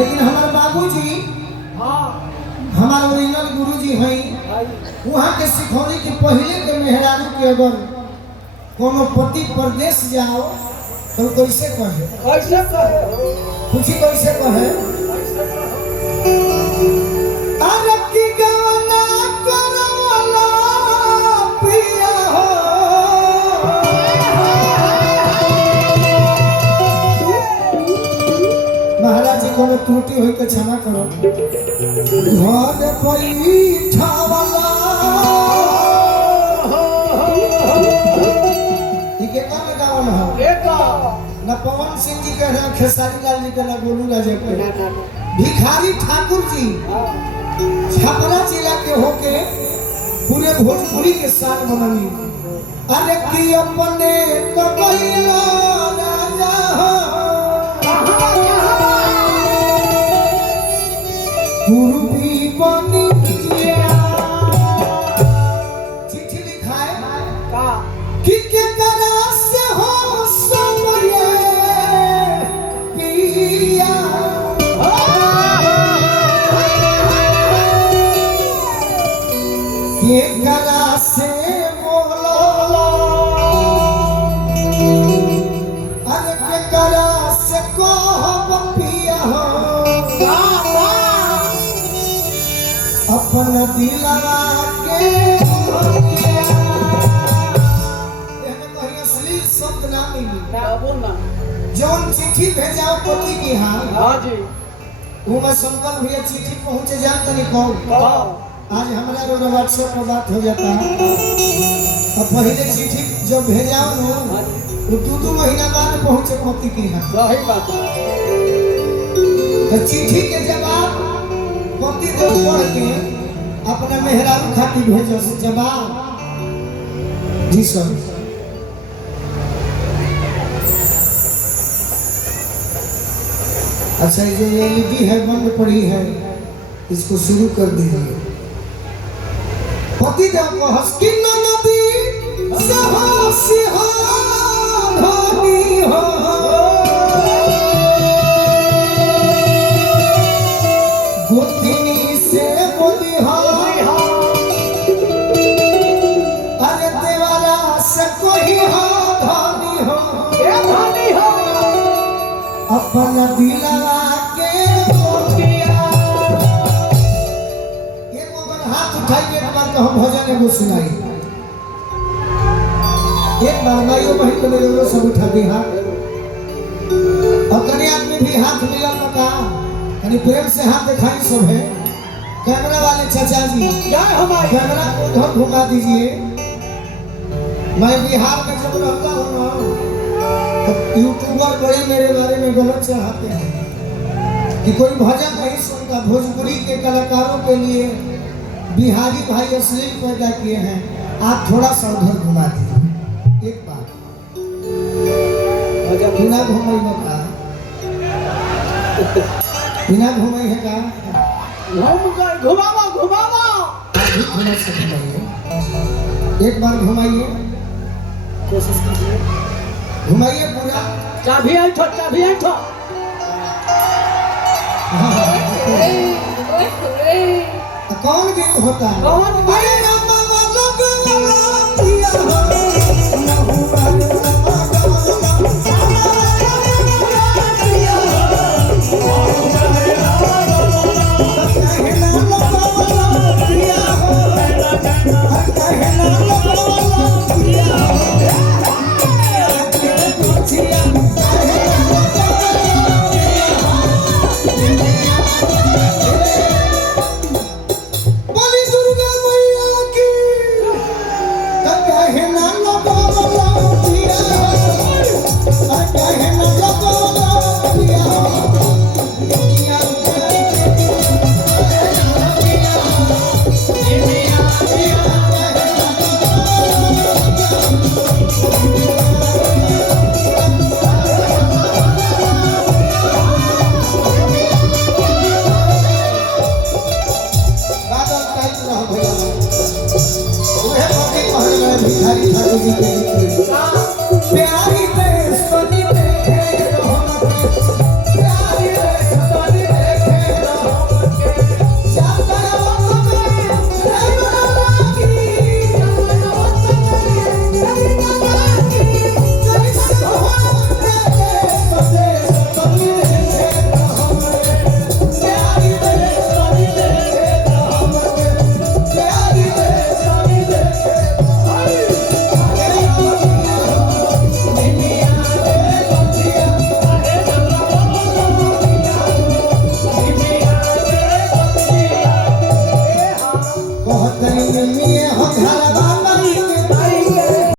लेकिन हमारे बाबूजी हमारे ओरिजिनल गुरुजी हैं वहाँ के सिखौली के पहले के मेहरारू के अगर कोनो पति प्रदेश जाओ तो कैसे कहे पूछी कैसे कहे अरे की गाना करवाला पिया हो महाराज जी को त्रुटि हुई तो क्षमा करो घर बैठावला न पवन सिंह जी के ना खेसारी लाल जी के ना गोलू राजा के भिखारी ठाकुर जी छपरा जिला के होके पूरे भोजपुरी के साथ मनवी अरे की अपने कबैला राजा पूर्वी बनी चिट्ठी लिखा है कि के करा से हो समये पिया के करा से बोलो अरे के करा से कहो पिया हो अपन दिला के शब्द ना मिली जौन चिट्ठी भेजाओ पति की हाँ जी वो मैं संकल्प भैया चिट्ठी पहुंचे जा तनी कौन आज हमारा रोज व्हाट्सएप पर बात हो जाता है और पहले चिट्ठी जब भेजाओ ना वो 2 महीना बाद पहुंचे पति की हाँ सही बात तो चिट्ठी के जवाब पति को पढ़ के अपने मेहरारू खातिर भेजो से जवाब जी सर अच्छा जो एलईडी है बंद पड़ी है इसको शुरू कर दीजिए पति जब हस्की नदी सहसी हो धनी हो गोतिनी से बोली हो अरे देवारा से कोई हो धनी हो अपना दिला के एक बार हाथ उठाइए एक बार तो हम भजन एगो सुनाई एक बार माइयो बहन को मेरे सब उठा दी हाथ और कने आदमी भी हाथ मिला पका यानी प्रेम से हाथ दिखाई सब है कैमरा वाले चाचा जी कैमरा को उधर घुमा दीजिए मैं बिहार में जब रहता हूँ ना यूट्यूबर बड़े मेरे बारे में गलत चाहते हैं कि कोई भजन नहीं सुनता भोजपुरी के कलाकारों के लिए बिहारी भाई अश्लील पैदा किए हैं आप थोड़ा सा उधर घुमा दीजिए एक बार बिना घुमाई में का बिना घुमाई है का घुमावा एक बार घुमाइए कोशिश कीजिए घुमाइए पूरा चाबी ऐठो कौन गीत होता है